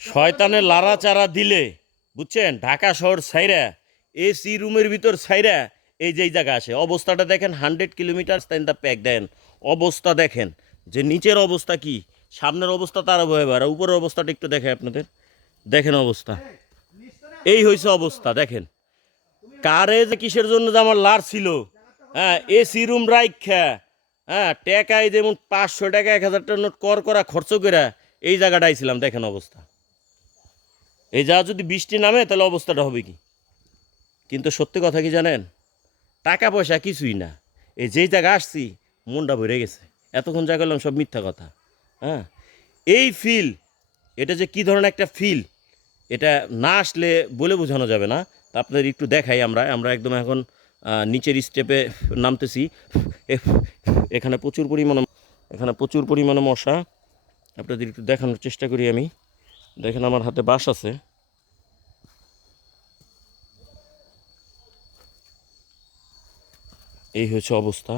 শয়তানের লাড়াচাড়া দিলে বুঝছেন, ঢাকা শহর ছাইরা এসি রুমের ভিতর ছাইরা এই যে এই জায়গা আসে। অবস্থাটা দেখেন, 100 কিলোমিটার ইন দ্য প্যাক। দেন অবস্থা দেখেন যে নিচের অবস্থা কি, সামনের অবস্থা তারা ভয়বার, উপরের অবস্থাটা একটু দেখে আপনাদের। দেখেন অবস্থা, এই হয়েছে অবস্থা। দেখেন কারে যে কিসের জন্য যে আমার লার ছিল, হ্যাঁ এসি রুম রাইখা, হ্যাঁ টাকায় যেমন 500 টাকা 1000 টাকা নোট করা খরচ করে এই জায়গাটা আইছিলাম। দেখেন অবস্থা, এই যা যদি বৃষ্টি নামে তাহলে অবস্থাটা হবে কি। কিন্তু সত্যি কথা কি জানেন, টাকা পয়সা কিছুই না, এই যেই জায়গা আসছি মনটা ভরে গেছে। এতক্ষণ যা করলাম সব মিথ্যা কথা। হ্যাঁ এই ফিল, এটা যে কী ধরনের একটা ফিল, এটা না আসলে বলে বোঝানো যাবে না। তা আপনাদের একটু দেখাই। আমরা একদম এখন নিচের স্টেপে নামতেছি। এখানে প্রচুর পরিমাণে মশা। আপনাদের একটু দেখানোর চেষ্টা করি আমি। দেখেন আমার হাতে বাঁশ আছে। এই হচ্ছে অবস্থা।